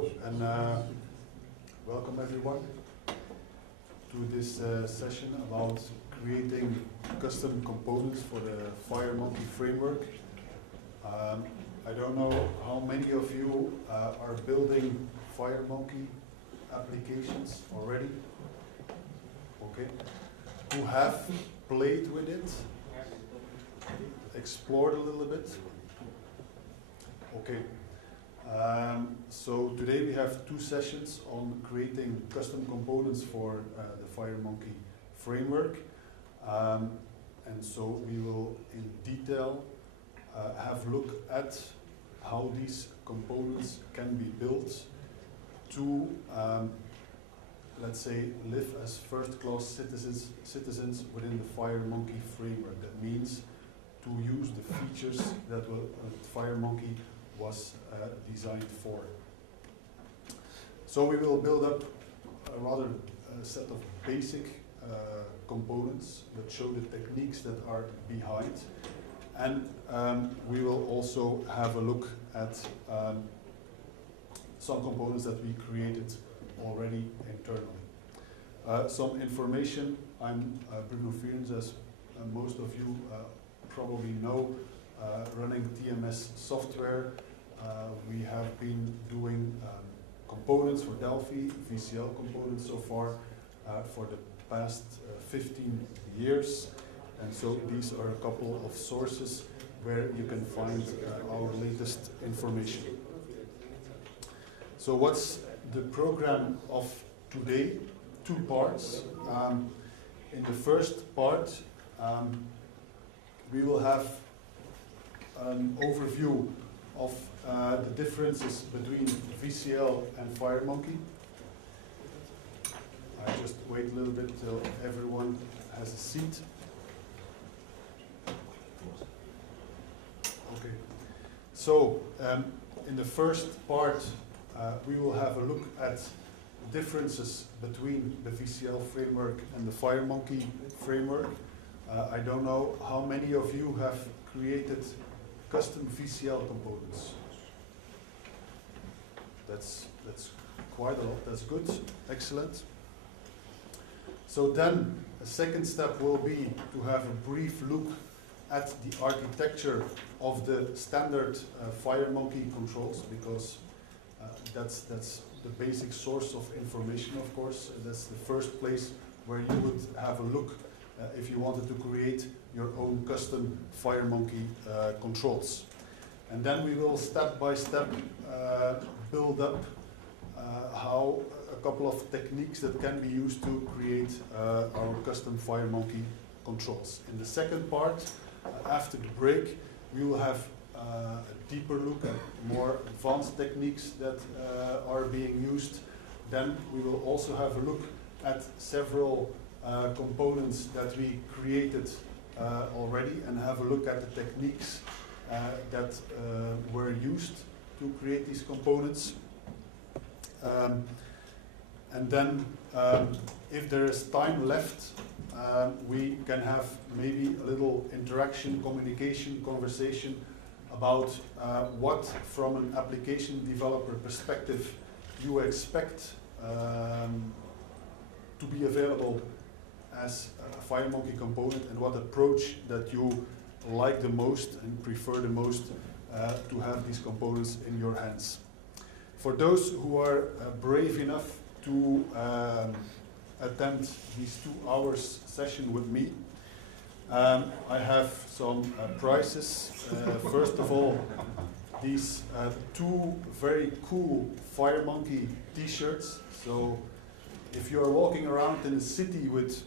Hello, and welcome everyone to this session about creating custom components for the FireMonkey framework. I don't know how many of you are building FireMonkey applications already. Okay. Who have played with it, explored a little bit. Okay. So today we have two sessions on creating custom components for the FireMonkey framework. And so we will in detail have a look at how these components can be built to, let's say, live as first-class citizens within the FireMonkey framework. That means to use the features that FireMonkey was designed for. So we will build up a rather set of basic components that show the techniques that are behind, and we will also have a look at some components that we created already internally. Some information: I'm Bruno Fierens, as most of you probably know, running TMS software. We have been doing components for Delphi, VCL components so far, for the past 15 years. And so these are a couple of sources where you can find our latest information. So what's the program of today? Two parts. In the first part, we will have an overview of the differences between VCL and FireMonkey. I just wait a little bit till everyone has a seat. Okay. So in the first part, we will have a look at differences between the VCL framework and the FireMonkey framework. I don't know how many of you have created custom VCL components. That's quite a lot. That's good. Excellent. So then a second step will be to have a brief look at the architecture of the standard FireMonkey controls, because that's the basic source of information, of course. That's the first place where you would have a look if you wanted to create your own custom FireMonkey controls. And then we will step by step build up how a couple of techniques that can be used to create our custom FireMonkey controls. In the second part, after the break, we will have a deeper look at more advanced techniques that are being used. Then we will also have a look at several components that we created already, and have a look at the techniques that were used to create these components. And then, if there is time left, we can have maybe a little interaction, communication, conversation about what, from an application developer perspective, you expect to be available as a FireMonkey component, and what approach that you like the most and prefer the most to have these components in your hands. For those who are brave enough to attend these 2 hours session with me, I have some prizes. First of all, these 2 very cool FireMonkey t-shirts. So if you are walking around in the city with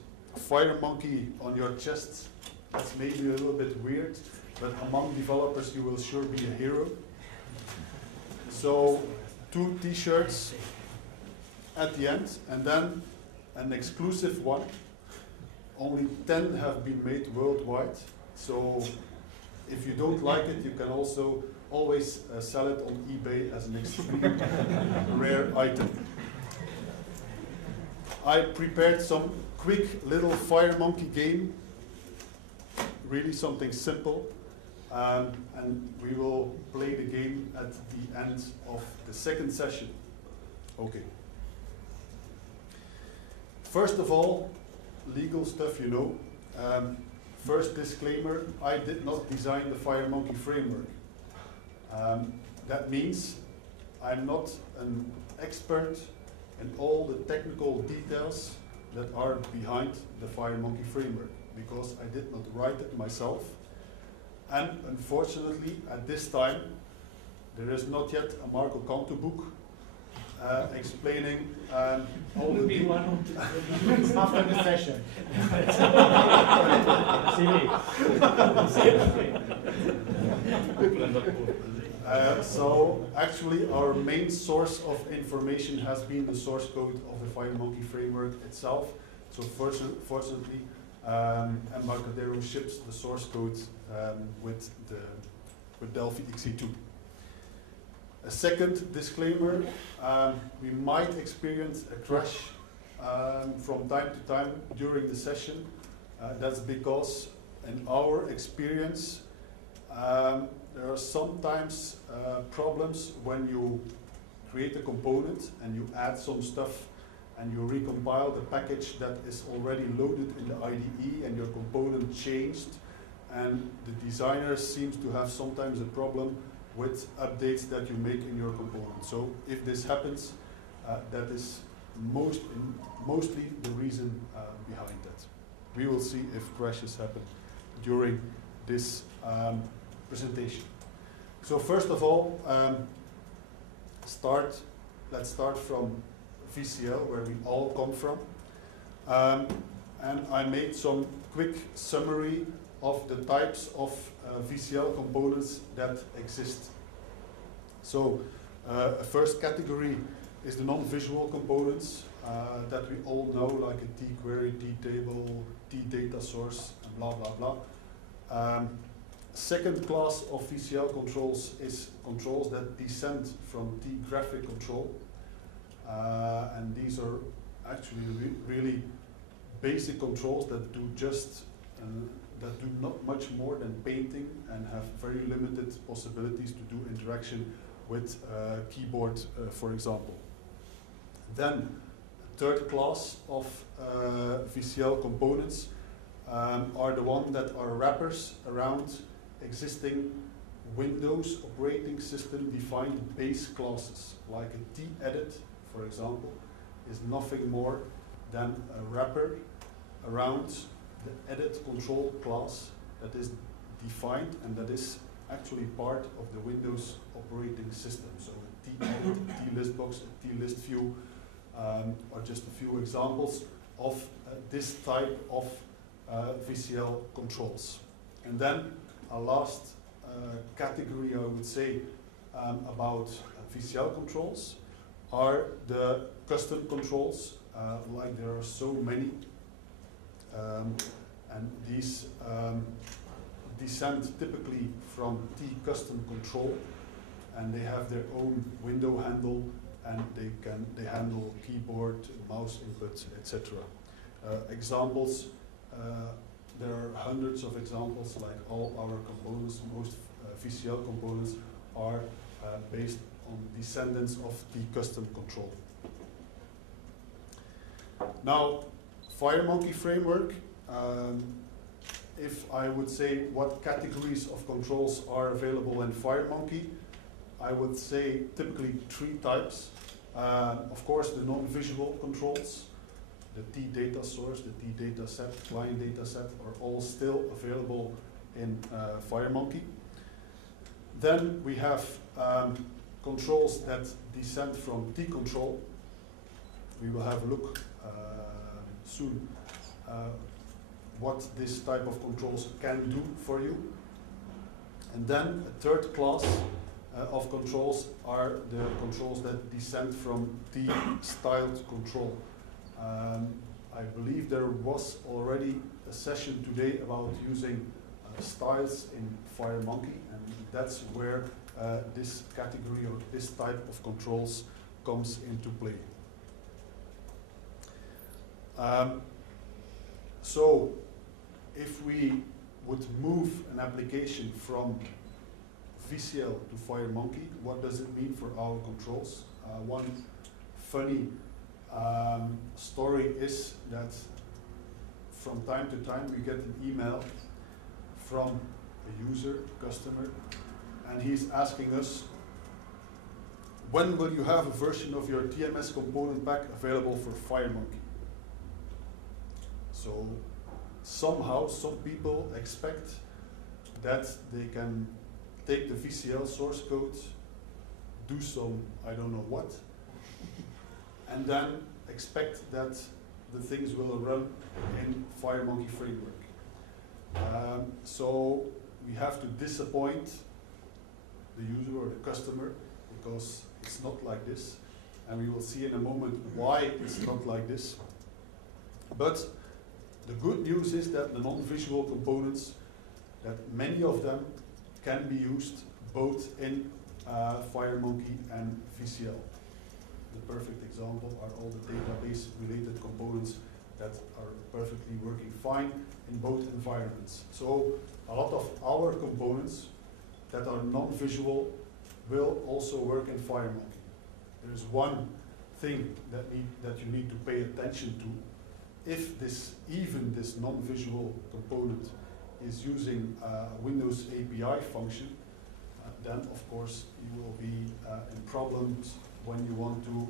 FireMonkey on your chest, that's maybe a little bit weird, but among developers you will sure be a hero. So 2 t-shirts at the end, and then an exclusive one. Only 10 have been made worldwide, so if you don't like it, you can also always sell it on eBay as an extreme rare item. I prepared some quick little FireMonkey game, really something simple, and we will play the game at the end of the second session. Okay. First of all, legal stuff, you know. First disclaimer, I did not design the FireMonkey framework. That means I'm not an expert in all the technical details that are behind the FireMonkey framework, because I did not write it myself. And unfortunately, at this time, there is not yet a Marco Cantu book explaining all the details. After the session. So actually our main source of information has been the source code of the FireMonkey framework itself. So fortunately, Embarcadero ships the source code with Delphi XE2. A second disclaimer, we might experience a crash from time to time during the session. That's because in our experience, there are sometimes problems when you create a component and you add some stuff and you recompile the package that is already loaded in the IDE and your component changed, and the designer seems to have sometimes a problem with updates that you make in your component. So if this happens, that is mostly the reason behind that. We will see if crashes happen during this presentation. So first of all, let's start from VCL, where we all come from. And I made some quick summary of the types of VCL components that exist. So first category is the non-visual components that we all know, like a T-query, T-table, T-data source, and blah, blah, blah. Second class of VCL controls is controls that descend from T-graphic control. And these are actually really basic controls that do just that do not much more than painting and have very limited possibilities to do interaction with keyboard, for example. Then, third class of VCL components are the ones that are wrappers around existing Windows operating system defined base classes, like a T-edit, for example, is nothing more than a wrapper around the edit control class that is defined and that is actually part of the Windows operating system. So a T-edit, a T-listbox, a T-listview are just a few examples of this type of VCL controls. And then a last category, I would say, about VCL controls are the custom controls, like there are so many. And these descend typically from T-custom control, and they have their own window handle, and they handle keyboard, mouse input, etc. Examples, there are hundreds of examples, like all our components, most VCL components are based on descendants of T-custom control. Now, FireMonkey framework, if I would say what categories of controls are available in FireMonkey, I would say typically three types. Of course, the non-visual controls, the T-data source, the T-data set, client data set are all still available in FireMonkey. Then we have controls that descend from T-control. We will have a look soon what this type of controls can do for you. And then a third class of controls are the controls that descend from T-styled control. I believe there was already a session today about using styles in FireMonkey, and that's where this category or this type of controls comes into play. So if we would move an application from VCL to FireMonkey, what does it mean for our controls? One funny story is that from time to time we get an email from a user, customer, and he's asking us, when will you have a version of your TMS component pack available for FireMonkey? So somehow some people expect that they can take the VCL source code, do some I don't know what, and then expect that the things will run in FireMonkey framework. So we have to disappoint the user or the customer, because it's not like this, and we will see in a moment why it's not like this. But the good news is that the non-visual components, that many of them can be used both in FireMonkey and VCL. The perfect example are all the database related components that are perfectly working fine in both environments. So a lot of our components that are non-visual will also work in FireMonkey. There is one thing that you need to pay attention to. If even this non-visual component is using a Windows API function, then of course you will be in problems when you want to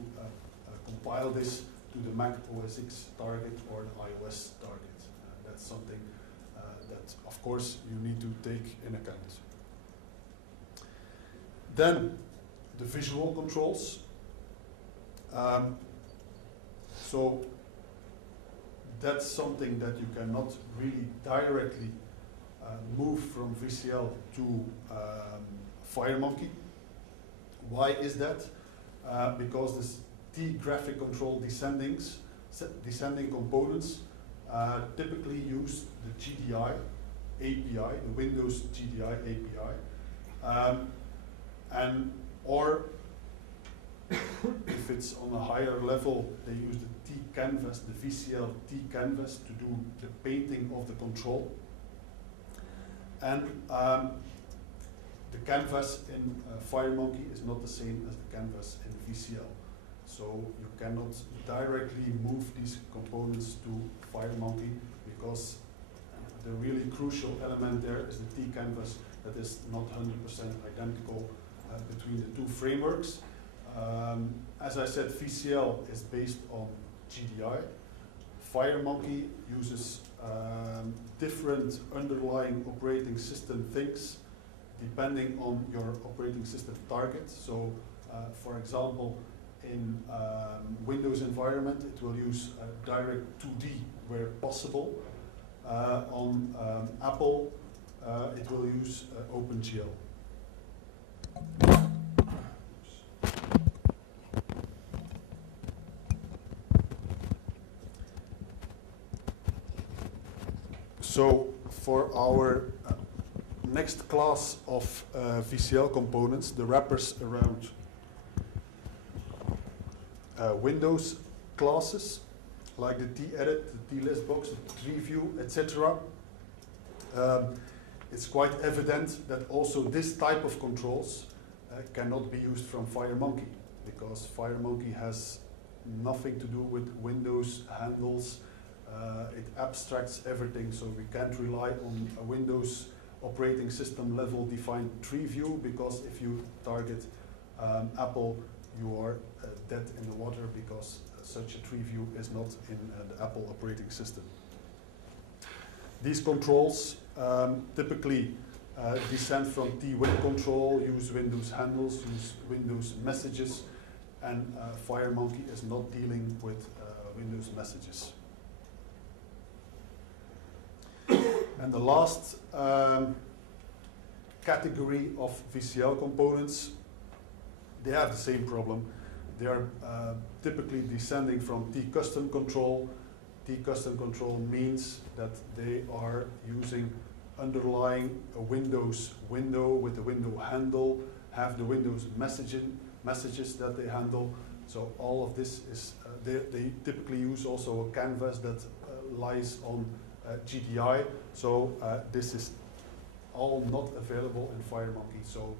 compile this to the Mac OS X target or the iOS target. That's something that of course you need to take in account. Then the visual controls. So that's something that you cannot really directly move from VCL to FireMonkey. Why is that? Because this T graphic control descending components typically use the GDI API, the Windows GDI API, or if it's on a higher level, they use the T canvas, the VCL T canvas, to do the painting of the control. And the canvas in FireMonkey is not the same as the canvas in VCL. So you cannot directly move these components to FireMonkey, because the really crucial element there is the T canvas that is not 100% identical between the two frameworks. As I said, VCL is based on GDI. FireMonkey uses different underlying operating system things depending on your operating system target. So, for example, in Windows environment, it will use direct 2D where possible. On Apple, it will use OpenGL. So for our next class of VCL components, the wrappers around Windows classes, like the TEdit, the TListBox, the TreeView, etc. It's quite evident that also this type of controls cannot be used from FireMonkey, because FireMonkey has nothing to do with Windows handles. It abstracts everything, so we can't rely on a Windows operating system level defined tree view, because if you target Apple, you are dead in the water, because such a tree view is not in the Apple operating system. These controls typically descend from T-Win control, use Windows handles, use Windows messages, and FireMonkey is not dealing with Windows messages. And the last category of VCL components, they have the same problem. They are typically descending from T-custom control. T-custom control means that they are using underlying a Windows window with a window handle, have the Windows messages that they handle. So all of this is, they typically use also a canvas that lies on GDI. So this is all not available in FireMonkey. So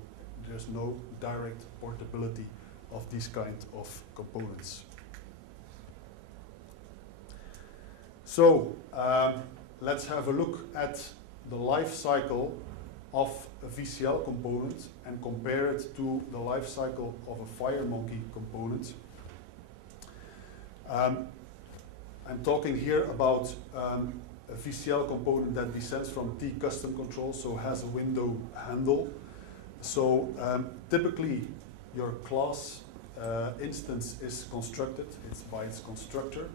there's no direct portability of these kind of components. So let's have a look at the life cycle of a VCL component and compare it to the life cycle of a FireMonkey component. I'm talking here about a VCL component that descends from T custom control, so has a window handle. So typically your class instance is constructed, it's by its constructor,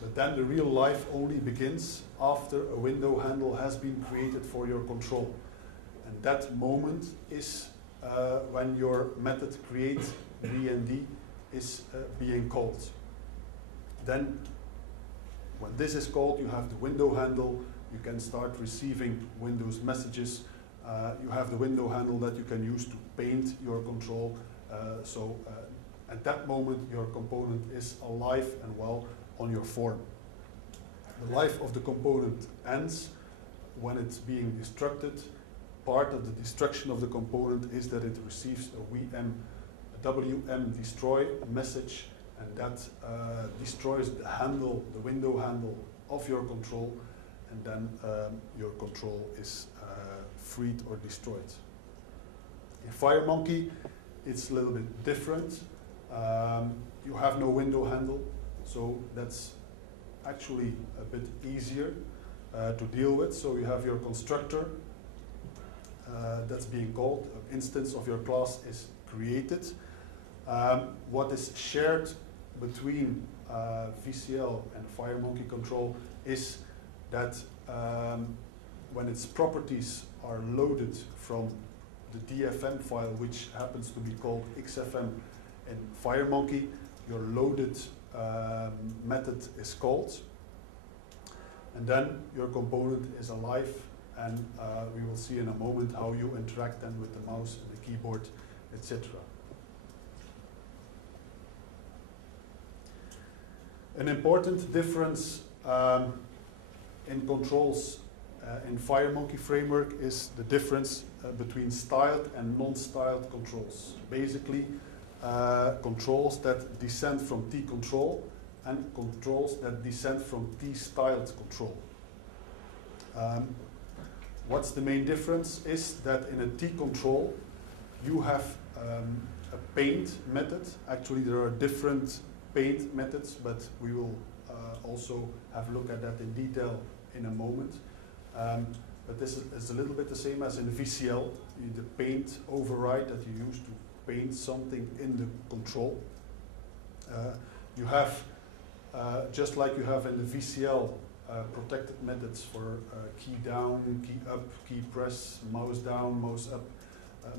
but then the real life only begins after a window handle has been created for your control. And that moment is when your method create VND is being called. Then when this is called, you have the window handle, you can start receiving Windows messages, you have the window handle that you can use to paint your control. So at that moment, your component is alive and well on your form. The life of the component ends when it's being destructed. Part of the destruction of the component is that it receives a WM destroy message, and that destroys the handle, the window handle of your control, and then your control is freed or destroyed. In FireMonkey, it's a little bit different. You have no window handle, so that's actually a bit easier to deal with. So you have your constructor that's being called, an instance of your class is created. What is shared between VCL and FireMonkey control is that when its properties are loaded from the DFM file, which happens to be called XFM in FireMonkey, your loaded method is called, and then your component is alive, and we will see in a moment how you interact then with the mouse and the keyboard, etc. An important difference in controls in FireMonkey framework is the difference between styled and non-styled controls. Basically, controls that descend from T control and controls that descend from T styled control. What's the main difference is that in a T control you have a paint method. Actually, there are different paint methods, but we will also have a look at that in detail in a moment. But this is a little bit the same as in VCL, the paint override that you use to paint something in the control. You have, just like you have in the VCL, protected methods for key down, key up, key press, mouse down, mouse up,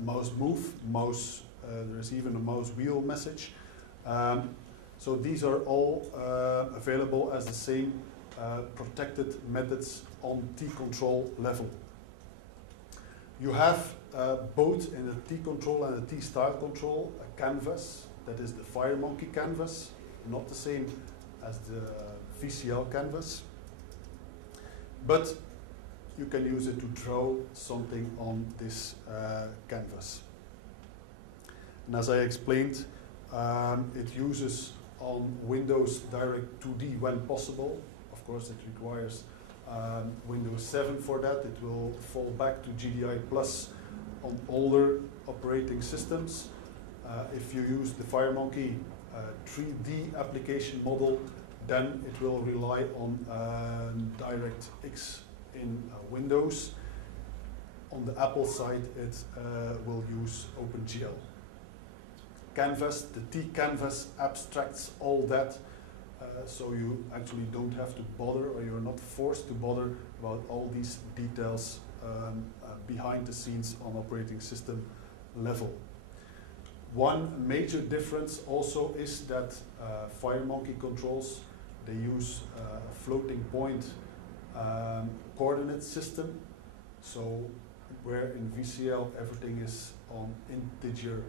mouse move, mouse, there's even a mouse wheel message. So these are all available as the same protected methods on T control level. You have both in the T control and the T style control a canvas, that is the FireMonkey canvas, not the same as the VCL canvas, but you can use it to draw something on this canvas. And as I explained, it uses on Windows Direct 2D when possible. Of course, it requires Windows 7 for that. It will fall back to GDI Plus on older operating systems. If you use the FireMonkey 3D application model, then it will rely on DirectX in Windows. On the Apple side, it will use OpenGL. Canvas, the T canvas abstracts all that, so you actually don't have to bother, or you're not forced to bother about all these details behind the scenes on operating system level. One major difference also is that FireMonkey controls, they use a floating point coordinate system. So where in VCL everything is on integer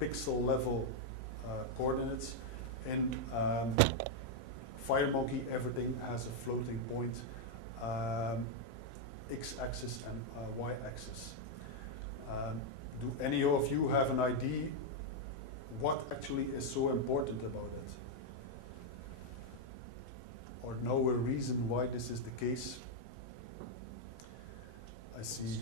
pixel level coordinates, in FireMonkey everything has a floating point x-axis and y-axis. Do any of you have an idea what actually is so important about it? or know a reason why this is the case. I see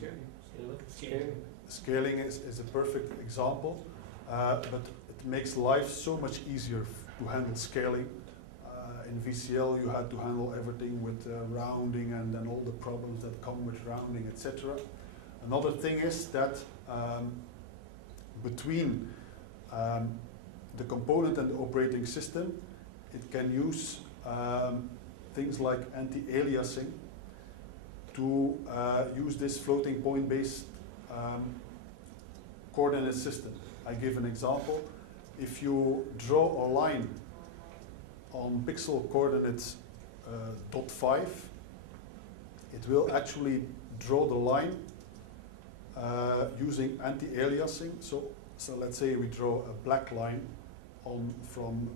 scaling is a perfect example, but it makes life so much easier to handle scaling. In VCL, you had to handle everything with rounding and then all the problems that come with rounding, etc. Another thing is that between the component and the operating system, it can use things like anti-aliasing to use this floating point based coordinate system. I give an example. If you draw a line on pixel coordinates .5, it will actually draw the line using anti-aliasing. So let's say we draw a black line on from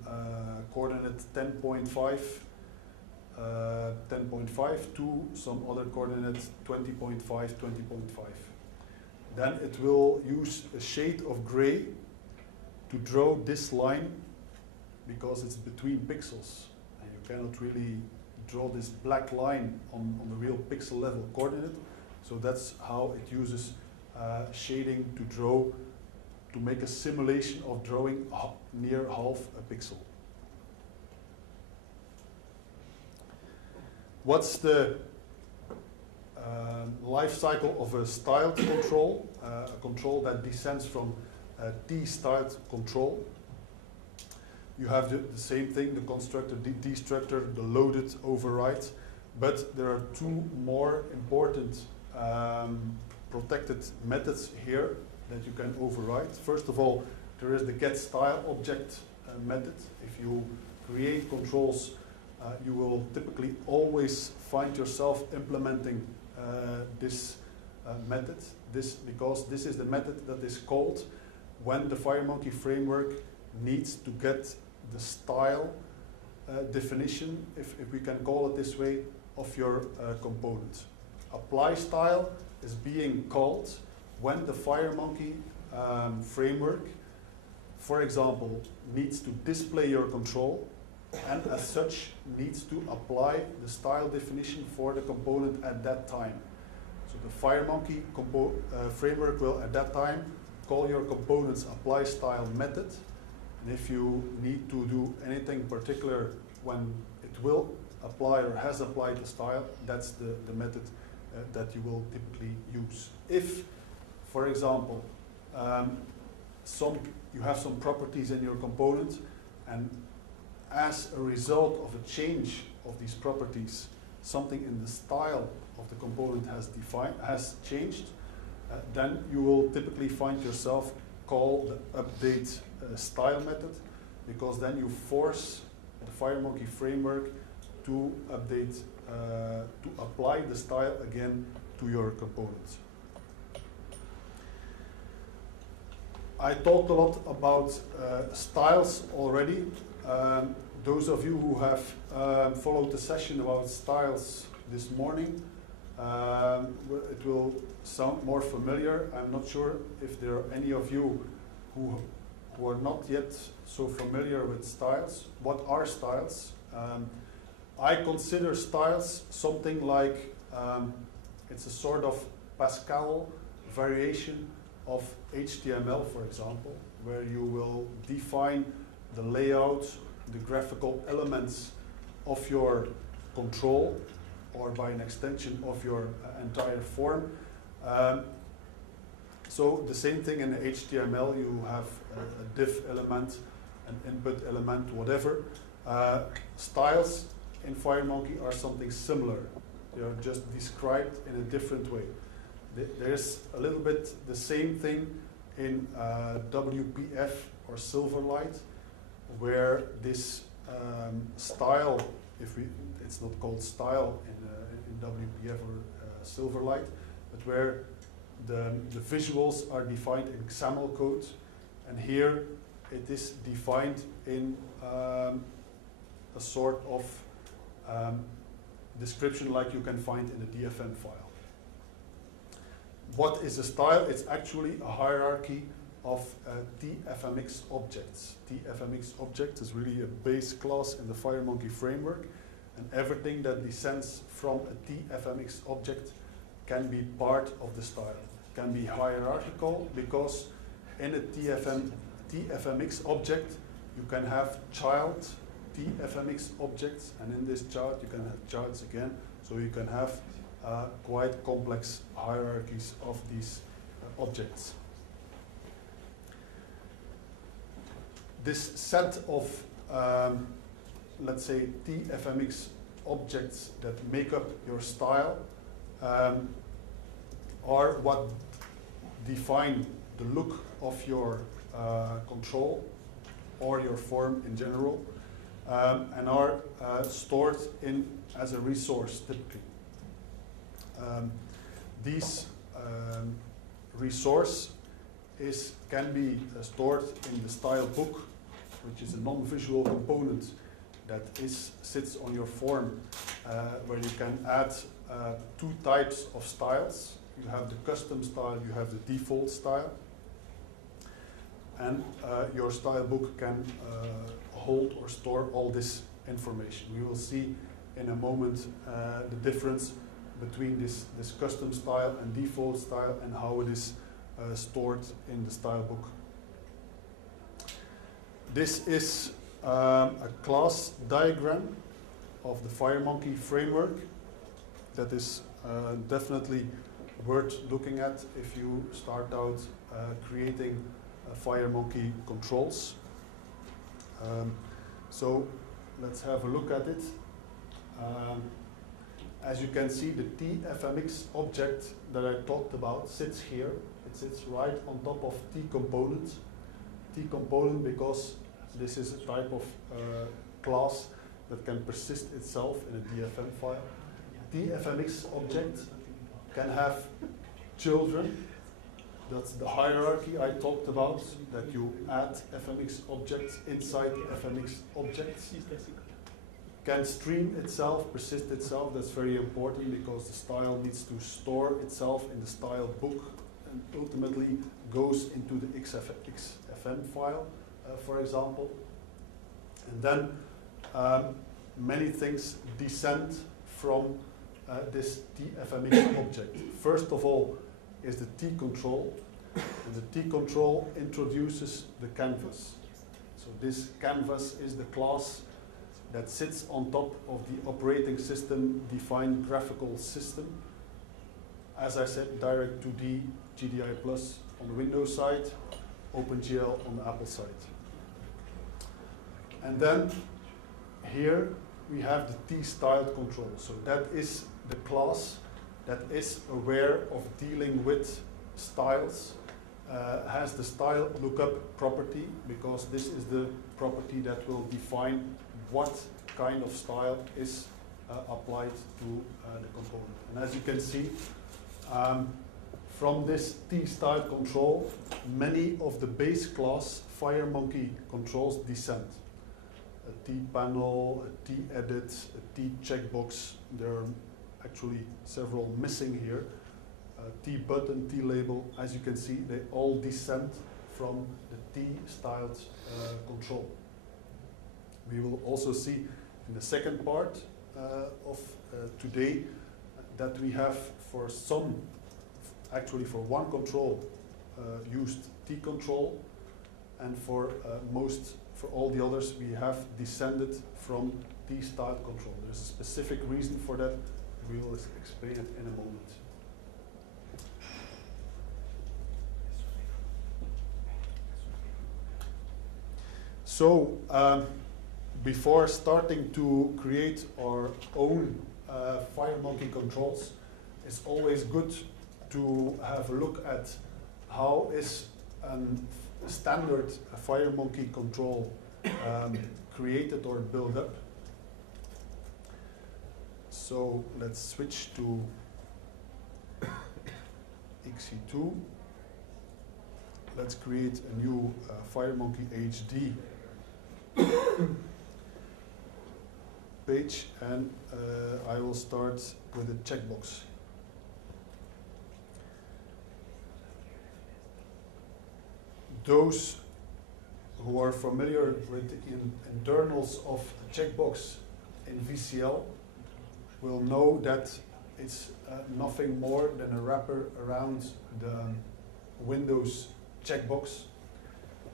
coordinate 10.5 to some other coordinate 20.5, 20.5. Then it will use a shade of gray to draw this line because it's between pixels. And you cannot really draw this black line on the real pixel level coordinate. So that's how it uses shading to draw, to make a simulation of drawing near half a pixel. What's the life cycle of a styled control? A control that descends from T-styled control. You have the same thing, the constructor, the destructor, the loaded override, but there are two more important protected methods here that you can override. First of all, there is the getStyleObject method. If you create controls, you will typically always find yourself implementing this method. Because this is the method that is called when the FireMonkey framework needs to get the style definition, if we can call it this way, of your component. Apply style is being called when the FireMonkey framework, for example, needs to display your control and as such needs to apply the style definition for the component at that time. So the FireMonkey framework will at that time call your component's apply style method. And if you need to do anything particular when it will apply or has applied the style, that's the method that you will typically use. If, for example, you have some properties in your component, and as a result of a change of these properties, something in the style of the component has changed, then you will typically find yourself call the update style method, because then you force the FireMonkey framework to update, to apply the style again to your components. I talked a lot about styles already. Those of you who have followed the session about styles this morning, it will sound more familiar. I'm not sure if there are any of you who are not yet so familiar with styles. What are styles? I consider styles something like, it's a sort of Pascal variation of HTML, for example, where you will define the layout, the graphical elements of your control, or by an extension of your entire form. So the same thing in HTML, you have a div element, an input element, whatever. Styles in FireMonkey are something similar. They are just described in a different way. There's a little bit the same thing in WPF or Silverlight, where this style, it's not called style in WPF or Silverlight, but where the visuals are defined in XAML code, and here it is defined in a sort of description like you can find in a DFM file. What is a style? It's actually a hierarchy of TFMX objects. TFMX object is really a base class in the FireMonkey framework, And everything that descends from a TFMX object can be part of the style. Can be hierarchical, because in a TFMX object, you can have child TFMX objects, and in this child you can have childs again, so you can have quite complex hierarchies of these objects. This set of, let's say, TFMX objects that make up your style are what define the look of your control or your form in general, and are stored in as a resource typically. These resource can be stored in the style book, which is a non-visual component that sits on your form, where you can add two types of styles. You have the custom style, you have the default style. And your style book can hold or store all this information. We will see in a moment the difference between this custom style and default style and how it is stored in the style book. This is a class diagram of the FireMonkey framework that is definitely worth looking at if you start out creating FireMonkey controls. So let's have a look at it. As you can see, the TFMX object that I talked about sits here. It sits right on top of T-component. T-component because this is a type of class that can persist itself in a DFM file. TFMX object can have children. That's the hierarchy I talked about, that you add FMX objects inside FMX objects. Can stream itself, persist itself. That's very important because the style needs to store itself in the style book and ultimately goes into the XFM file, for example. And then many things descend from this TFMX object. First of all is the T control, and the T control introduces the canvas. So this canvas is the class that sits on top of the operating system defined graphical system. As I said, Direct2D, GDI Plus on the Windows side, OpenGL on the Apple side. And then here we have the T-styled control. So that is the class that is aware of dealing with styles, has the style lookup property, because this is the property that will define what kind of style is applied to the component. And as you can see, from this T-style control, many of the base class FireMonkey controls descend. A T-panel, a T-edit, a T-checkbox. There are actually several missing here. T-button, T-label. As you can see, they all descend from the T-styled control. We will also see in the second part of today that we have for some, actually for one control, used T control, and for all the others we have descended from T-style control. There's a specific reason for that. We will explain it in a moment. So, before starting to create our own FireMonkey controls, it's always good to have a look at how is a standard FireMonkey control created or built up. So let's switch to XE2. Let's create a new FireMonkey HD page, and I will start with a checkbox. Those who are familiar with the internals of a checkbox in VCL will know that it's nothing more than a wrapper around the Windows checkbox.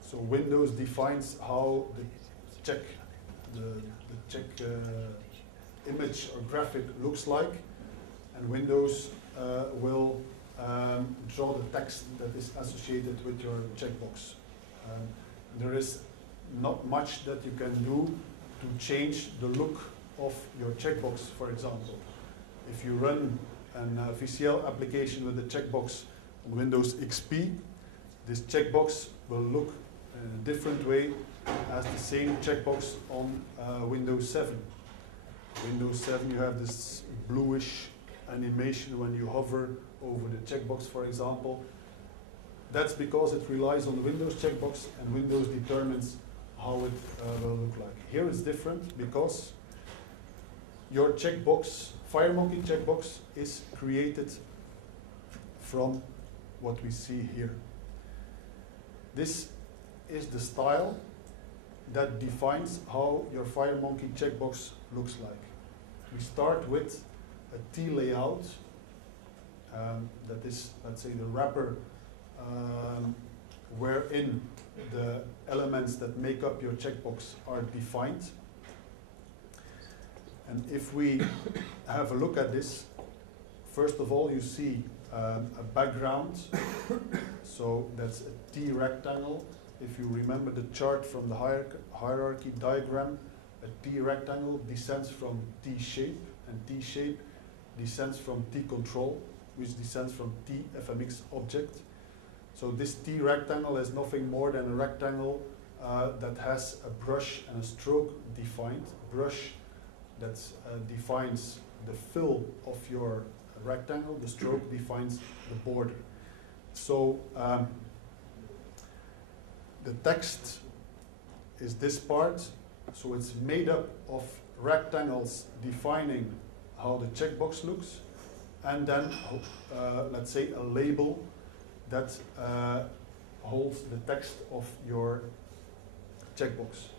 So Windows defines how the check image or graphic looks like, and Windows will draw the text that is associated with your checkbox. There is not much that you can do to change the look of your checkbox, for example. If you run a VCL application with a checkbox on Windows XP, this checkbox will look in a different way as the same checkbox on Windows 7. Windows 7, you have this bluish animation when you hover over the checkbox, for example. That's because it relies on the Windows checkbox, and Windows determines how it will look like. Here it's different because your checkbox, FireMonkey checkbox, is created from what we see here. This is the style that defines how your FireMonkey checkbox looks like. We start with a T layout that is, let's say, the wrapper wherein the elements that make up your checkbox are defined. And if we have a look at this, first of all, you see a background. So that's a T rectangle. If you remember the chart from the hierarchy diagram, a T rectangle descends from T shape, and T shape descends from T control, which descends from T FMX object. So this T rectangle is nothing more than a rectangle that has a brush and a stroke defined. Brush that defines the fill of your rectangle, the stroke defines the border. So the text is this part, so it's made up of rectangles defining how the checkbox looks, and then let's say a label that holds the text of your checkbox.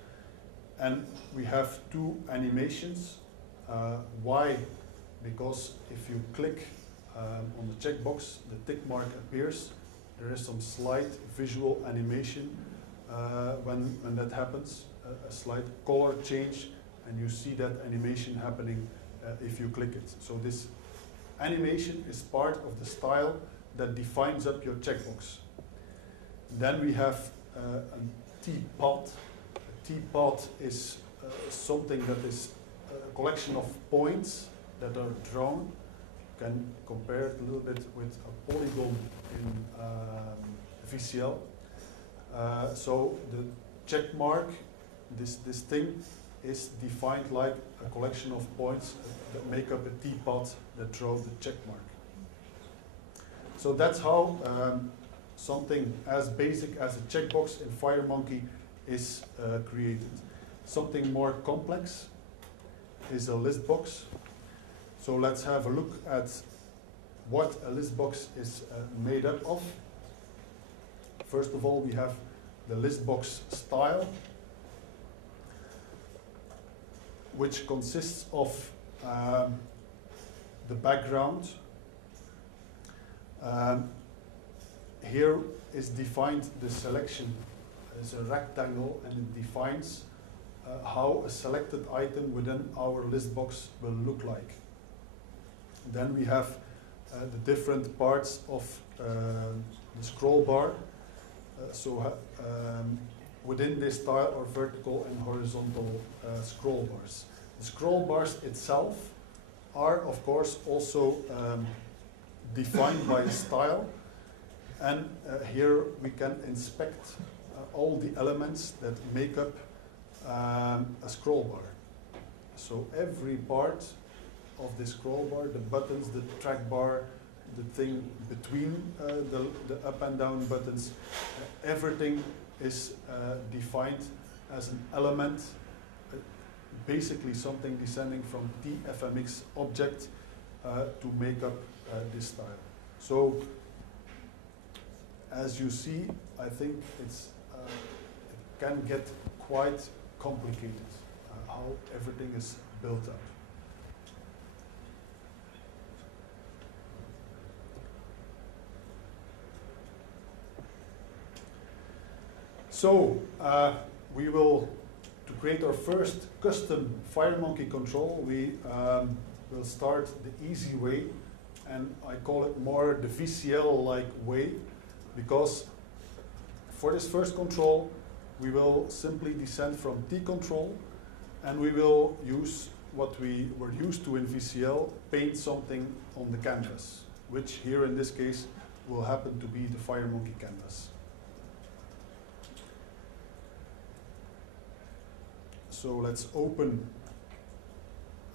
And we have two animations. Why? Because if you click on the checkbox, the tick mark appears. There is some slight visual animation when that happens, a slight color change, and you see that animation happening if you click it. So this animation is part of the style that defines up your checkbox. Then we have a Teapot. A Teapot is something that is a collection of points that are drawn. You can compare it a little bit with a polygon in VCL. So the check mark, this thing, is defined like a collection of points that make up a teapot that draw the check mark. So that's how something as basic as a checkbox in FireMonkey is created. Something more complex is a list box. So let's have a look at what a list box is made up of. First of all, we have the list box style, which consists of the background. Here is defined the selection as a rectangle, and it defines how a selected item within our list box will look like. Then we have the different parts of the scroll bar. Within this style are vertical and horizontal scroll bars. The scroll bars itself are, of course, also defined by a style, and here we can inspect all the elements that make up a scroll bar. So every part of the scroll bar, the buttons, the trackbar, the thing between the up and down buttons, everything is defined as an element, basically something descending from the FMX object to make up this style. So as you see, I think it can get quite complicated. how everything is built up. So we will, to create our first custom FireMonkey control, we will start the easy way, and I call it more the VCL-like way, because for this first control, we will simply descend from T control, and we will use what we were used to in VCL, paint something on the canvas, which here in this case will happen to be the FireMonkey canvas. So let's open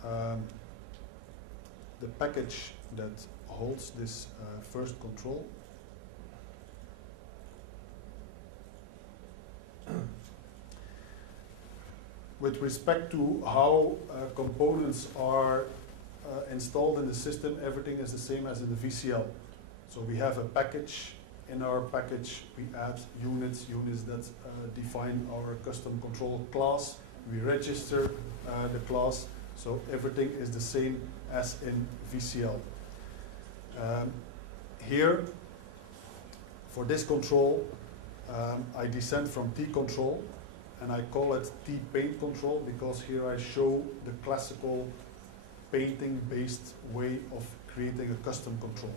the package that holds this first control. With respect to how components are installed in the system, everything is the same as in the VCL. So we have a package. In our package, we add units that define our custom control class. We register the class, so everything is the same as in VCL. Here, for this control, I descend from T control, and I call it T paint control because here I show the classical painting-based way of creating a custom control.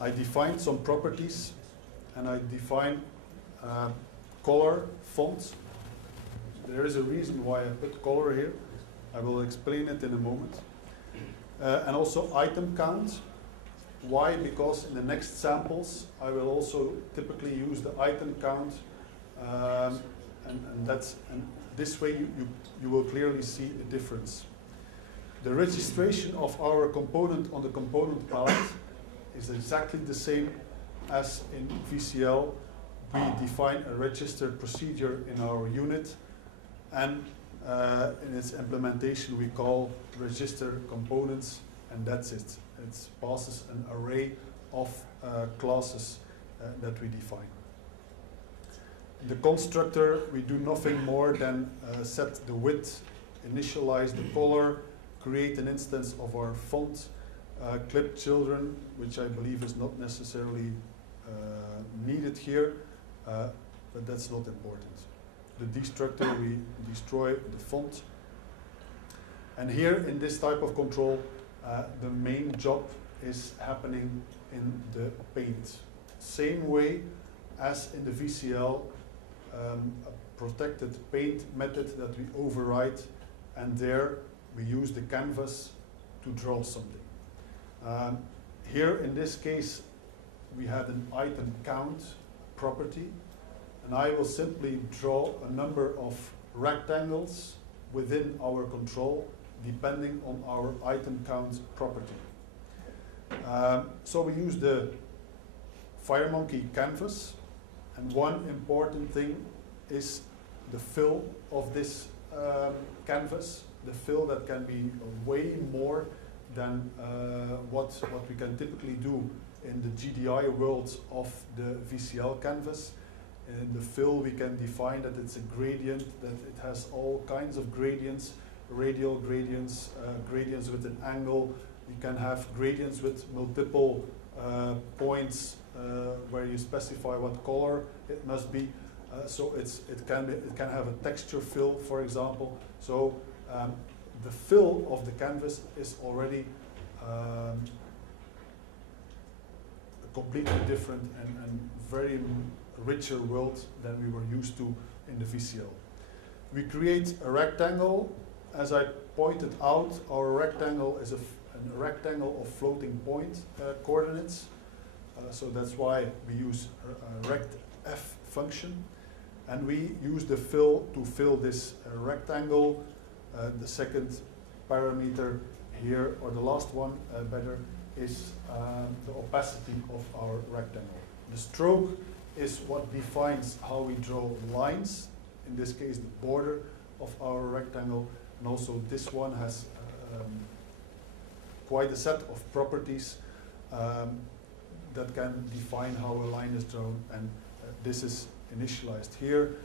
I define some properties, and I define color, font. There is a reason why I put color here. I will explain it in a moment. And also item count. Why? Because in the next samples, I will also typically use the item count, and this way you will clearly see a difference. The registration of our component on the component palette is exactly the same as in VCL. We define a register procedure in our unit, and in its implementation we call register components, and that's it. It passes an array of classes that we define. In the constructor, we do nothing more than set the width, initialize the color, create an instance of our font, clip children, which I believe is not necessarily needed here, but that's not important. The destructor, we destroy the font. And here in this type of control, the main job is happening in the paint. Same way as in the VCL, a protected paint method that we override, and there we use the canvas to draw something. Here in this case, we had an item count property, and I will simply draw a number of rectangles within our control depending on our item count property. So we use the FireMonkey canvas, and one important thing is the fill of this canvas, the fill that can be way more than what we can typically do in the GDI world of the VCL canvas. In the fill, we can define that it's a gradient, that it has all kinds of gradients, radial gradients, gradients with an angle. You can have gradients with multiple points where you specify what color it must be. So it can have a texture fill, for example. So the fill of the canvas is already a completely different and very richer world than we were used to in the VCL. We create a rectangle. As I pointed out, our rectangle is a rectangle of floating point coordinates. So that's why we use a rectf function. And we use the fill to fill this rectangle. The second parameter here, or the last one better, is the opacity of our rectangle. The stroke is what defines how we draw lines, in this case the border of our rectangle, and also this one has quite a set of properties that can define how a line is drawn, and this is initialized here.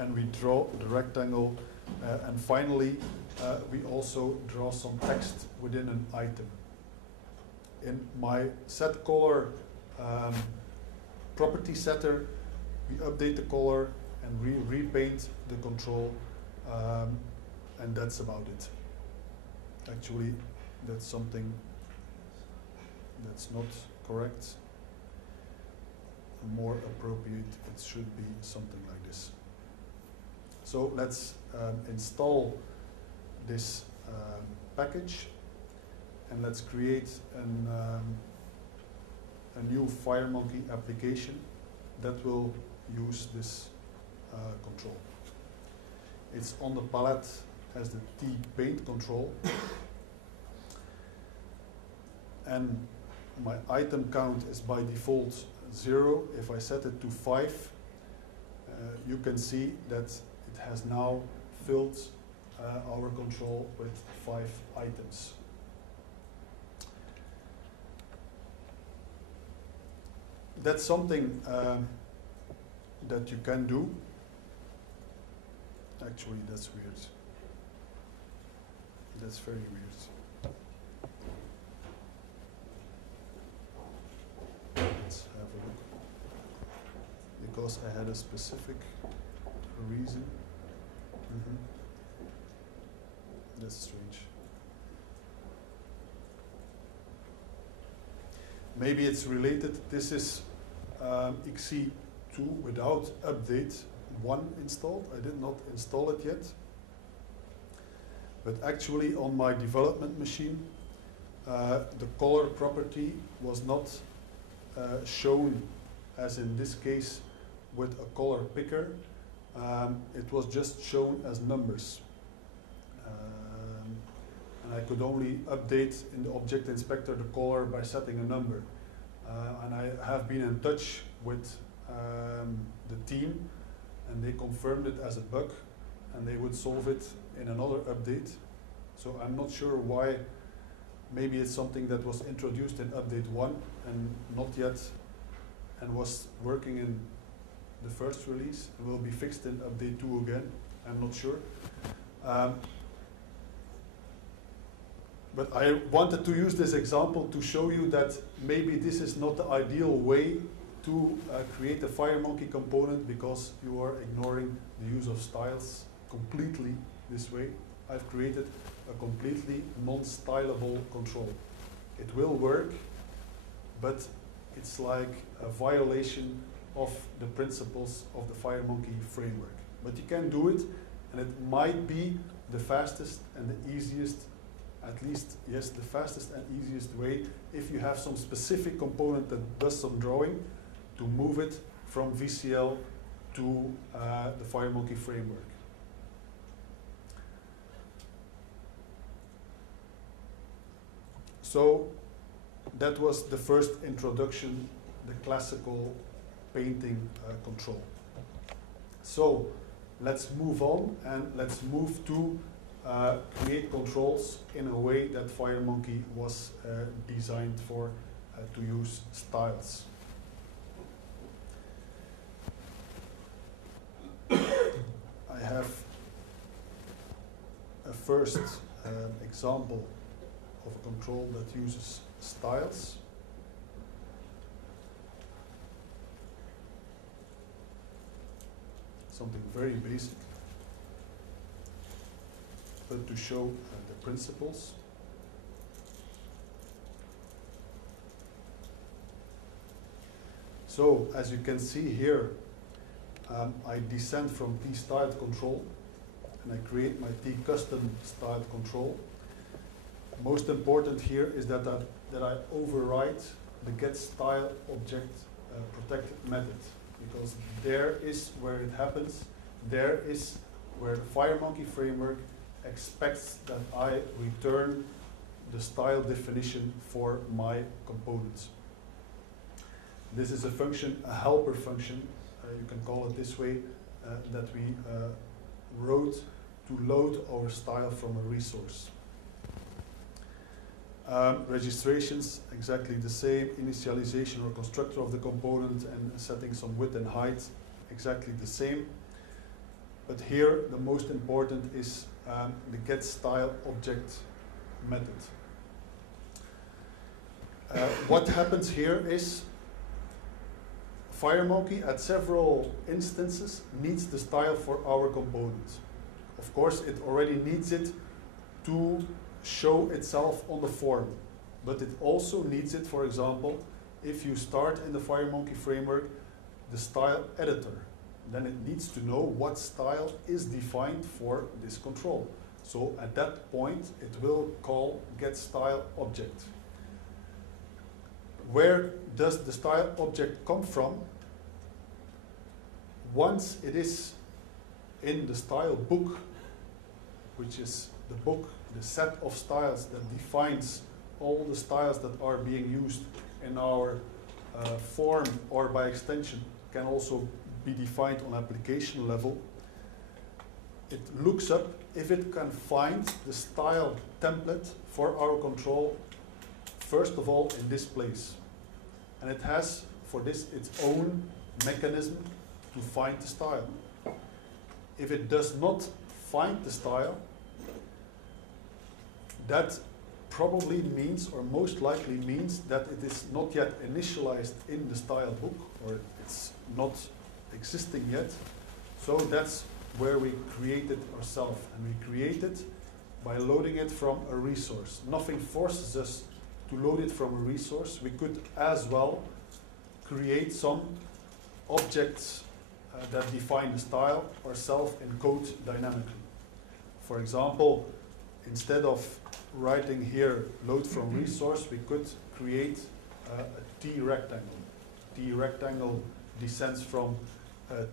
and we draw the rectangle, and finally we also draw some text within an item. In my set color property setter, we update the color and we repaint the control, and that's about it. Actually, that's something that's not correct. More appropriate, it should be something like this. So let's install this package, and let's create a new FireMonkey application that will use this control. It's on the palette as the T-Paint control, and my item count is by default 0. If I set it to 5, you can see that it has now filled our control with 5 items. That's something that you can do. Actually, that's weird. That's very weird. Let's have a look. Because I had a specific reason. That's strange. Maybe it's related. This is XE2 without update 1 installed. I did not install it yet. But actually on my development machine, the color property was not shown, as in this case, with a color picker. It was just shown as numbers. And I could only update in the object inspector the color by setting a number. And I have been in touch with the team, and they confirmed it as a bug, and they would solve it in another update. So I'm not sure why. Maybe it's something that was introduced in update 1 and not yet, and was working in the first release, and will be fixed in update 2 again. I'm not sure. But I wanted to use this example to show you that maybe this is not the ideal way to create a FireMonkey component, because you are ignoring the use of styles completely this way. I've created a completely non-stylable control. It will work, but it's like a violation of the principles of the FireMonkey framework. But you can do it, and it might be the fastest and the easiest, at least, yes, the fastest and easiest way, if you have some specific component that does some drawing, to move it from VCL to the FireMonkey framework. So that was the first introduction, the classical painting control. So let's move on, and let's move to create controls in a way that FireMonkey was designed for, to use styles. I have a first example of a control that uses styles. Something very basic, but to show the principles. So, as you can see here, I descend from T-styled control, and I create my T-custom styled control. Most important here is that I override the getStyle object protected method, because there is where it happens. There is where the FireMonkey framework expects that I return the style definition for my components. This is a function, a helper function, you can call it this way, that we wrote to load our style from a resource. Registrations, exactly the same. Initialization or constructor of the component and setting some width and height, exactly the same. But here, the most important is the getStyleObject method. What happens here is FireMonkey at several instances needs the style for our component. Of course, it already needs it to show itself on the form, but it also needs it, for example, if you start in the FireMonkey framework, the style editor, then it needs to know what style is defined for this control. So at that point, it will call getStyleObject. Where does the style object come from? Once it is in the style book, which is the book, the set of styles that defines all the styles that are being used in our form, or by extension can also be defined on application level, it looks up if it can find the style template for our control, first of all in this place. And it has for this its own mechanism to find the style. If it does not find the style, that probably means, or most likely means, that it is not yet initialized in the style book, or it's not existing yet. So that's where we create it ourselves. And we create it by loading it from a resource. Nothing forces us to load it from a resource. We could as well create some objects that define the style ourselves in code dynamically. For example, instead of writing here load from resource, we could create a T rectangle. T rectangle descends from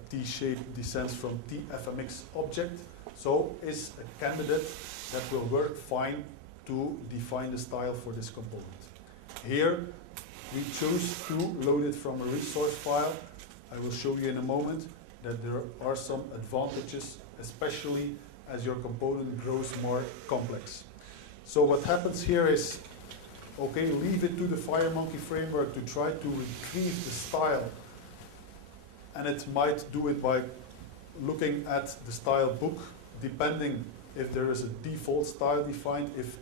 T shape, descends from T FMX object, so is a candidate that will work fine to define the style for this component. Here we choose to load it from a resource file. I will show you in a moment that there are some advantages, especially as your component grows more complex. So what happens here is, okay, leave it to the FireMonkey framework to try to retrieve the style. And it might do it by looking at the style book, depending if there is a default style defined. If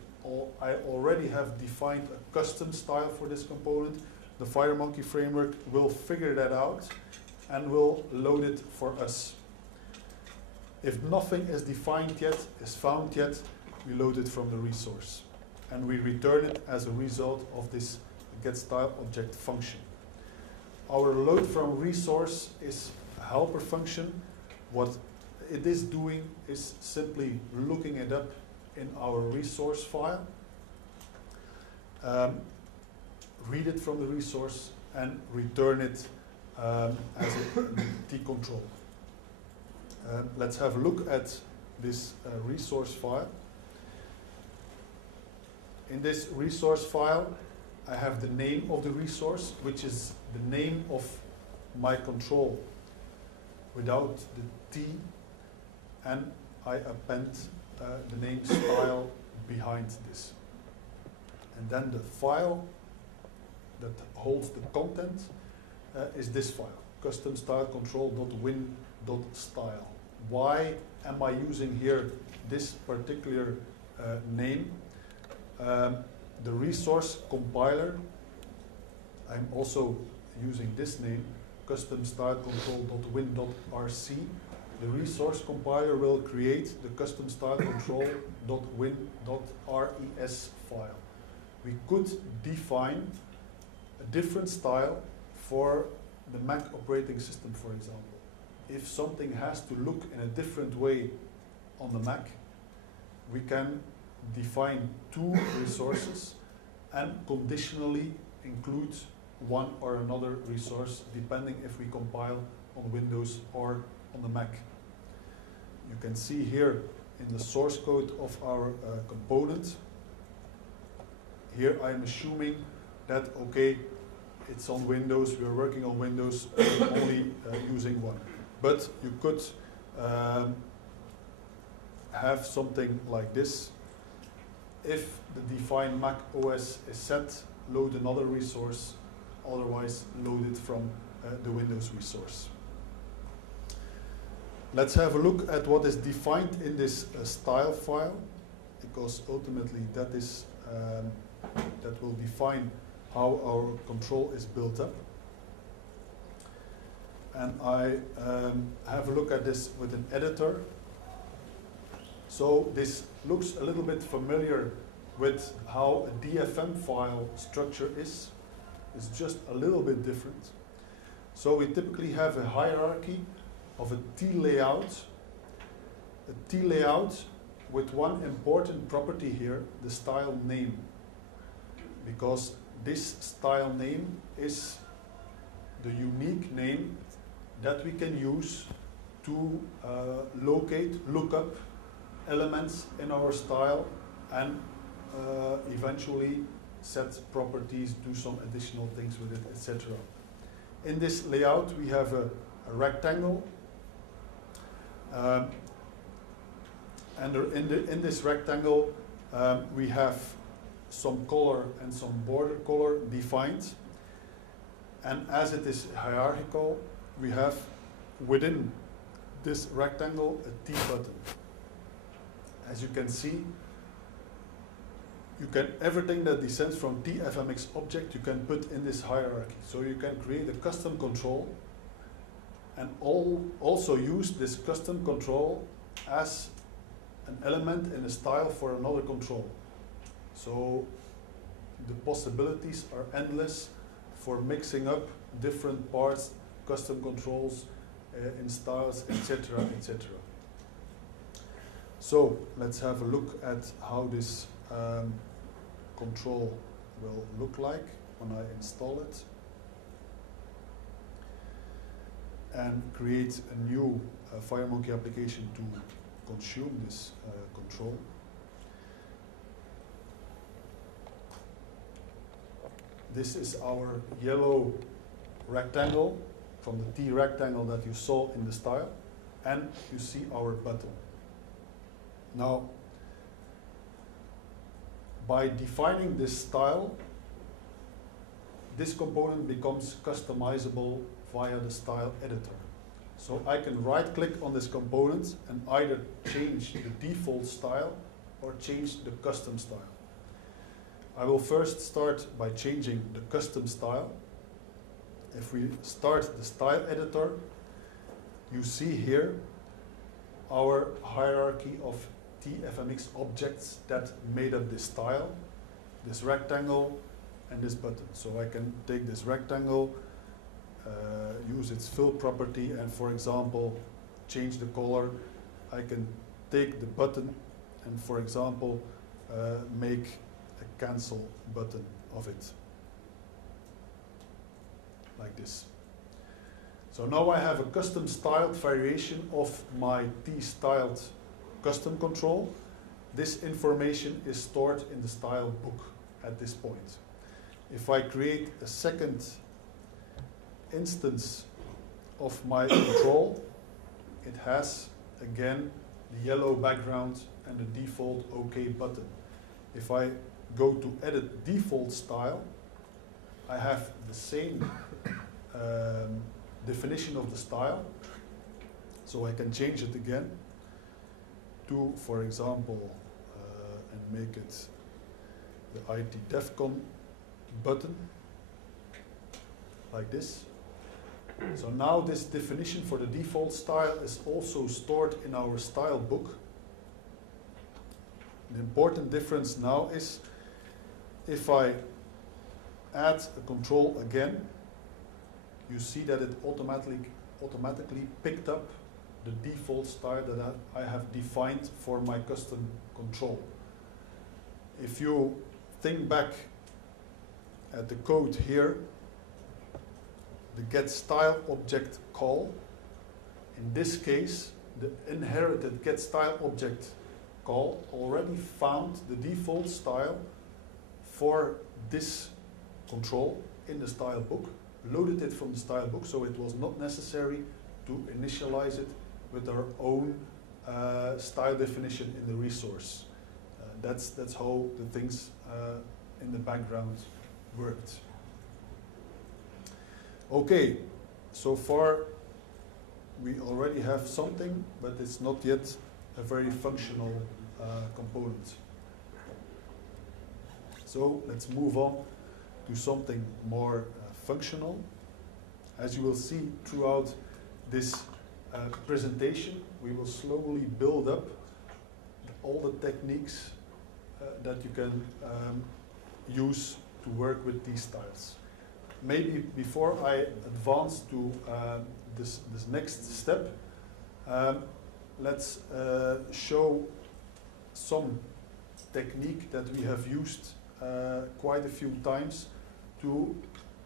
I already have defined a custom style for this component, the FireMonkey framework will figure that out and will load it for us. If nothing is defined yet, is found yet, we load it from the resource. And we return it as a result of this getStyleObject function. Our load from resource is a helper function. What it is doing is simply looking it up in our resource file, read it from the resource, and return it as a T control. Let's have a look at this resource file. In this resource file, I have the name of the resource, which is the name of my control without the T, and I append the name style behind this. And then the file that holds the content is this file, customStyleControl.win.style. Why am I using here this particular name? The resource compiler, I'm also using this name, customStyleControl.win.rc. The resource compiler will create the customStyleControl.win.res file. We could define a different style for the Mac operating system, for example. If something has to look in a different way on the Mac, we can define two resources and conditionally include one or another resource depending if we compile on Windows or on the Mac. You can see here in the source code of our component, here I am assuming that, okay, it's on Windows, we're working on Windows, we're only using one. But you could have something like this. If the define Mac OS is set, load another resource, otherwise load it from the Windows resource. Let's have a look at what is defined in this style file, because ultimately that is that will define how our control is built up. And I have a look at this with an editor. So this looks a little bit familiar with how a DFM file structure is. It's just a little bit different. So we typically have a hierarchy of a T layout with one important property here, the style name. Because this style name is the unique name that we can use to look up elements in our style and eventually set properties, do some additional things with it, etc. In this layout we have a rectangle, and in this rectangle we have some color and some border color defined, and as it is hierarchical, we have within this rectangle a T button. As you can see, everything that descends from TFMX object you can put in this hierarchy. So you can create a custom control and also use this custom control as an element in a style for another control. So the possibilities are endless for mixing up different parts, custom controls in styles, etc., etc. So let's have a look at how this control will look like when I install it and create a new FireMonkey application to consume this control. This is our yellow rectangle from the T rectangle that you saw in the style, and you see our button. Now, by defining this style, this component becomes customizable via the style editor. So I can right-click on this component and either change the default style or change the custom style. I will first start by changing the custom style. If we start the style editor, you see here our hierarchy of TFMX objects that made up this style, this rectangle, and this button. So I can take this rectangle, use its fill property, and for example, change the color. I can take the button and, for example, make a cancel button of it, like this. So now I have a custom styled variation of my T-styled custom control. This information is stored in the style book at this point. If I create a second instance of my control, it has again the yellow background and the default OK button. If I go to edit default style, I have the same definition of the style, so I can change it again to, for example, and make it the ITDevCon button, like this. So now this definition for the default style is also stored in our style book. The important difference now is if I add a control again, you see that it automatically picked up the default style that I have defined for my custom control. If you think back at the code here, the getStyleObject call, in this case, the inherited getStyleObject call already found the default style for this control in the style book, loaded it from the style book, so it was not necessary to initialize it with our own style definition in the resource. That's how the things in the background worked. Okay, so far we already have something, but it's not yet a very functional component. So let's move on to something more functional. As you will see throughout this presentation, we will slowly build up all the techniques that you can use to work with these styles. Maybe before I advance to this next step, let's show some technique that we have used quite a few times to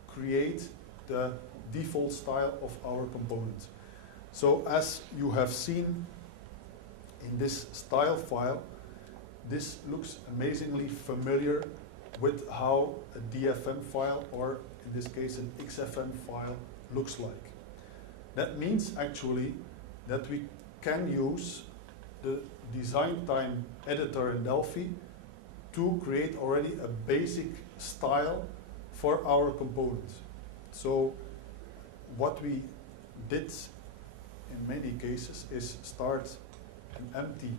create the default style of our component. So as you have seen in this style file, this looks amazingly familiar with how a DFM file, or in this case an XFM file, looks like. That means actually that we can use the design time editor in Delphi to create already a basic style for our component. So what we did in many cases is start an empty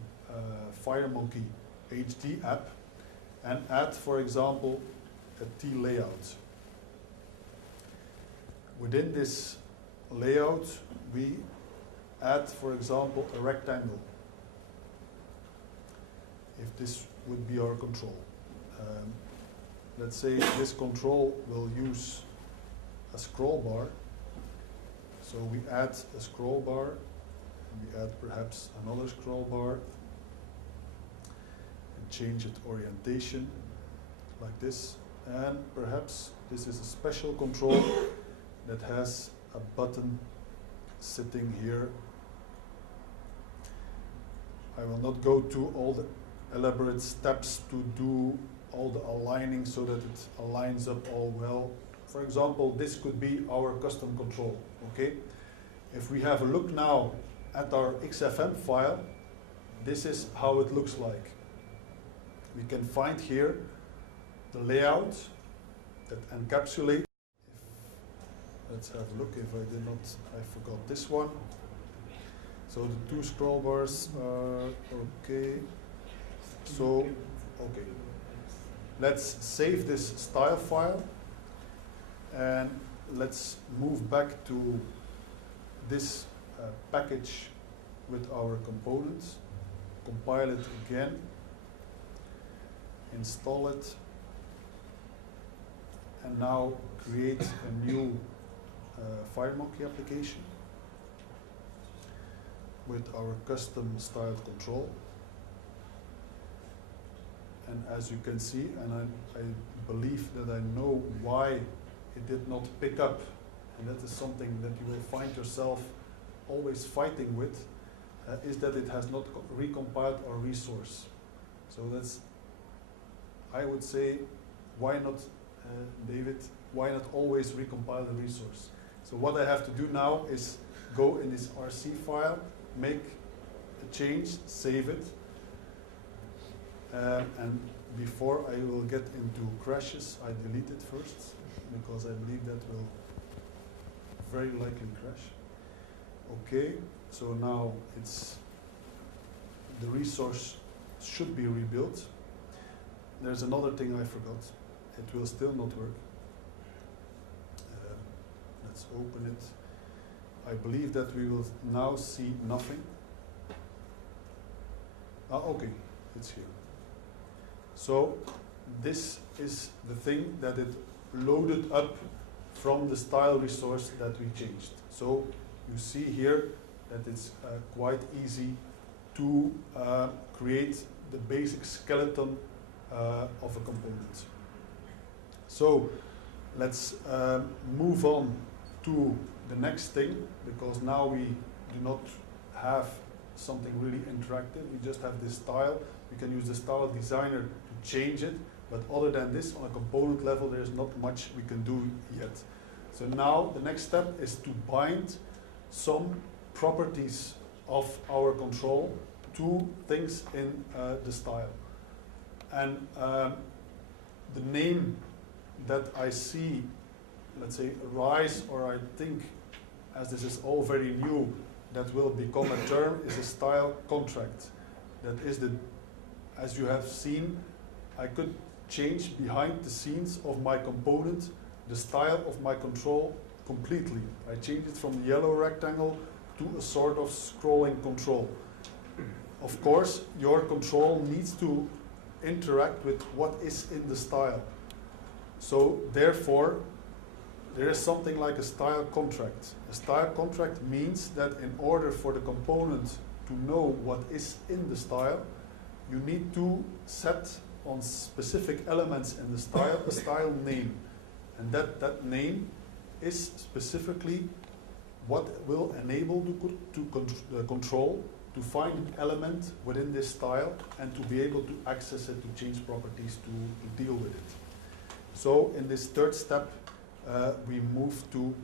FireMonkey HD app and add, for example, a T layout. Within this layout, we add, for example, a rectangle, if this would be our control. Let's say this control will use a scroll bar. So we add a scroll bar, and we add perhaps another scroll bar, and change its orientation like this. And perhaps this is a special control that has a button sitting here. I will not go to all the elaborate steps to do all the aligning so that it aligns up all well. For example, this could be our custom control, okay? If we have a look now at our XFM file, this is how it looks like. We can find here the layout that encapsulates. Let's have a look if I forgot this one. So the two scroll bars are okay. So, okay. Let's save this style file and let's move back to this package with our components, compile it again, install it, and now create a new FireMonkey application with our custom styled control. And as you can see, and I believe that I know why it did not pick up, and that is something that you will find yourself always fighting with, is that it has not recompiled our resource. So that's, I would say, why not, David, why not always recompile the resource? So what I have to do now is go in this RC file, make a change, save it, and before I will get into crashes, I delete it first, because I believe that will very likely crash. Okay, so now the resource should be rebuilt. There's another thing I forgot. It will still not work. Let's open it. I believe that we will now see nothing. Okay, it's here. So this is the thing that it loaded up from the style resource that we changed. So you see here that it's quite easy to create the basic skeleton of a component. So let's move on to the next thing, because now we do not have something really interactive. We just have this style. We can use the style designer to change it, but other than this, on a component level, there's not much we can do yet. So now the next step is to bind some properties of our control to things in the style. And the name that I see, let's say, arise, or I think, as this is all very new, that will become a term is a style contract. That is as you have seen, I could change behind the scenes of my component the style of my control completely. I change it from the yellow rectangle to a sort of scrolling control. Of course, your control needs to interact with what is in the style. So therefore, there is something like a style contract. A style contract means that in order for the component to know what is in the style, you need to set on specific elements in the style a style name. And that name is specifically what will enable the control to find an element within this style and to be able to access it, to change properties, to deal with it. So in this third step, we move to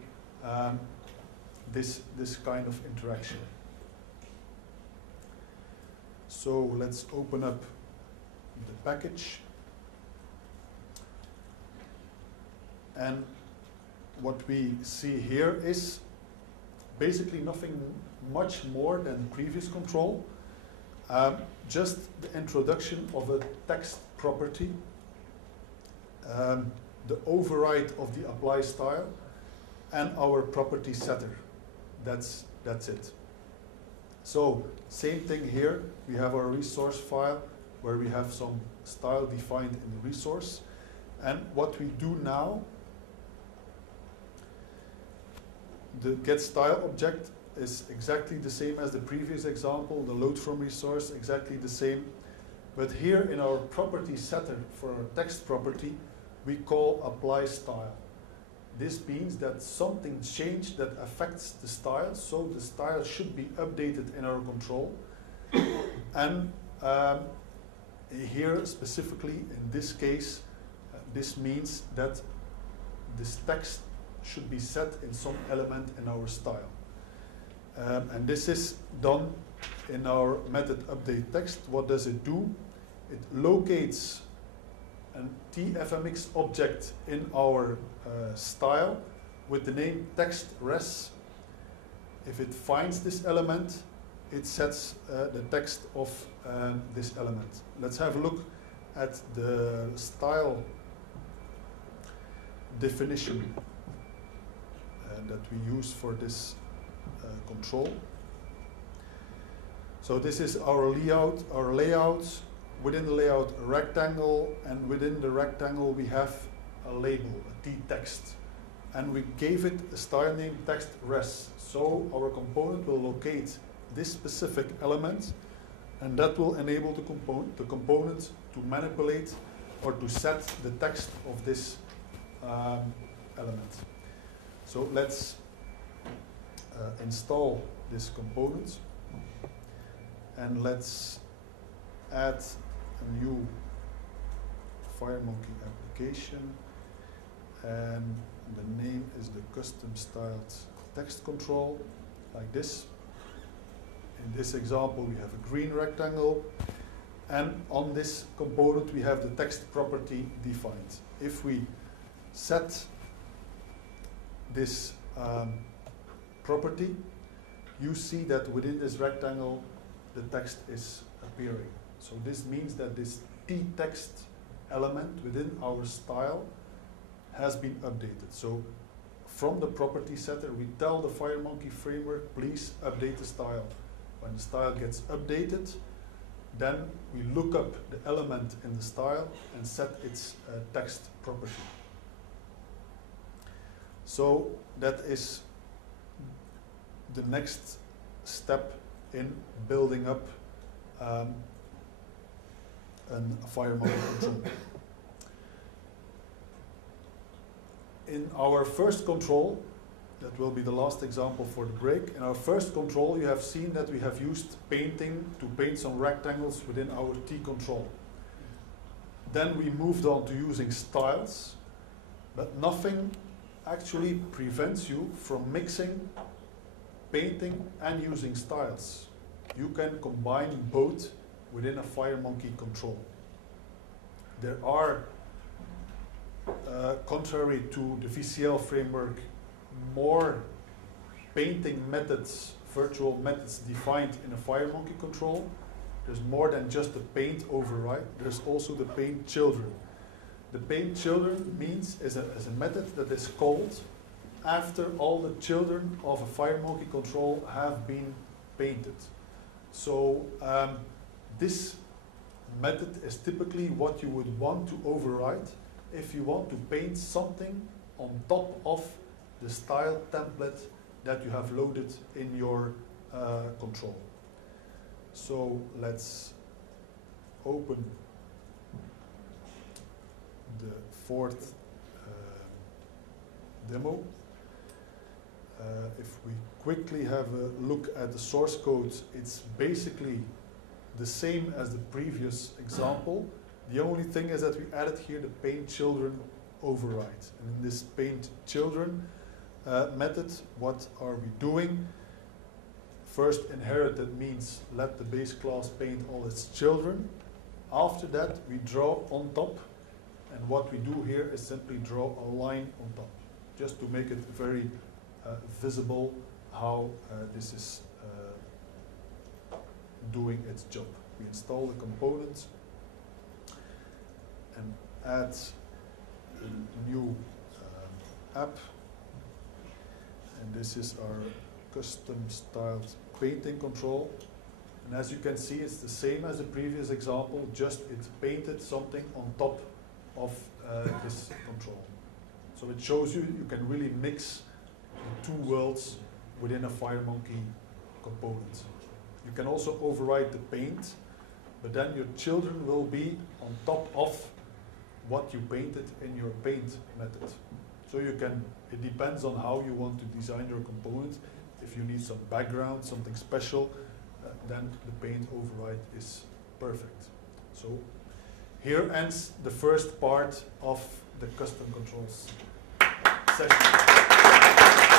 this kind of interaction. So let's open up the package. And what we see here is basically nothing much more than previous control, just the introduction of a text property, the override of the apply style, and our property setter. That's it. So same thing here. We have our resource file where we have some style defined in the resource. And what we do now, the getStyle object is exactly the same as the previous example, the load from resource, exactly the same. But here in our property setter for our text property, we call apply style. This means that something changed that affects the style, so the style should be updated in our control. And here specifically, in this case, this means that this text should be set in some element in our style. And this is done in our method update text. What does it do? It locates a TFMX object in our style with the name text res. If it finds this element, it sets the text of this element. Let's have a look at the style definition that we use for this control. So this is our layout. Within the layout, a rectangle, and within the rectangle we have a label, a t-text. And we gave it a style name text res. So our component will locate this specific element, and that will enable the component to manipulate or to set the text of this element. So let's install this component, and let's add a new FireMonkey application, and the name is the custom styled text control, like this. In this example we have a green rectangle, and on this component we have the text property defined. If we set this property, you see that within this rectangle the text is appearing. So this means that this t-text element within our style has been updated. So from the property setter we tell the FireMonkey framework, please update the style. When the style gets updated, then we look up the element in the style and set its text property. So that is the next step in building up a FireMonkey control. In our first control, that will be the last example for the break. In our first control, you have seen that we have used painting to paint some rectangles within our T control. Then we moved on to using styles, but nothing actually prevents you from mixing painting and using styles. You can combine both within a FireMonkey control. There are, contrary to the VCL framework, more painting methods virtual methods defined in a FireMonkey control. There's more than just the paint override, there's also the paint children. The paint children means is a method that is called after all the children of a FireMonkey control have been painted. So this method is typically what you would want to override if you want to paint something on top of the style template that you have loaded in your control. So let's open the fourth demo. If we quickly have a look at the source code, it's basically the same as the previous example. The only thing is that we added here the paint children override. And in this paint children method, what are we doing? First, inherited means let the base class paint all its children. After that, we draw on top. And what we do here is simply draw a line on top, just to make it very visible how this is doing its job. We install the components and add a new app. And this is our custom styled painting control. And as you can see, it's the same as the previous example, just it painted something on top of this control. So it shows you can really mix the two worlds within a FireMonkey component. You can also override the paint, but then your children will be on top of what you painted in your paint method. So you can, it depends on how you want to design your component. If you need some background, something special, then the paint override is perfect. So here ends the first part of the custom controls session.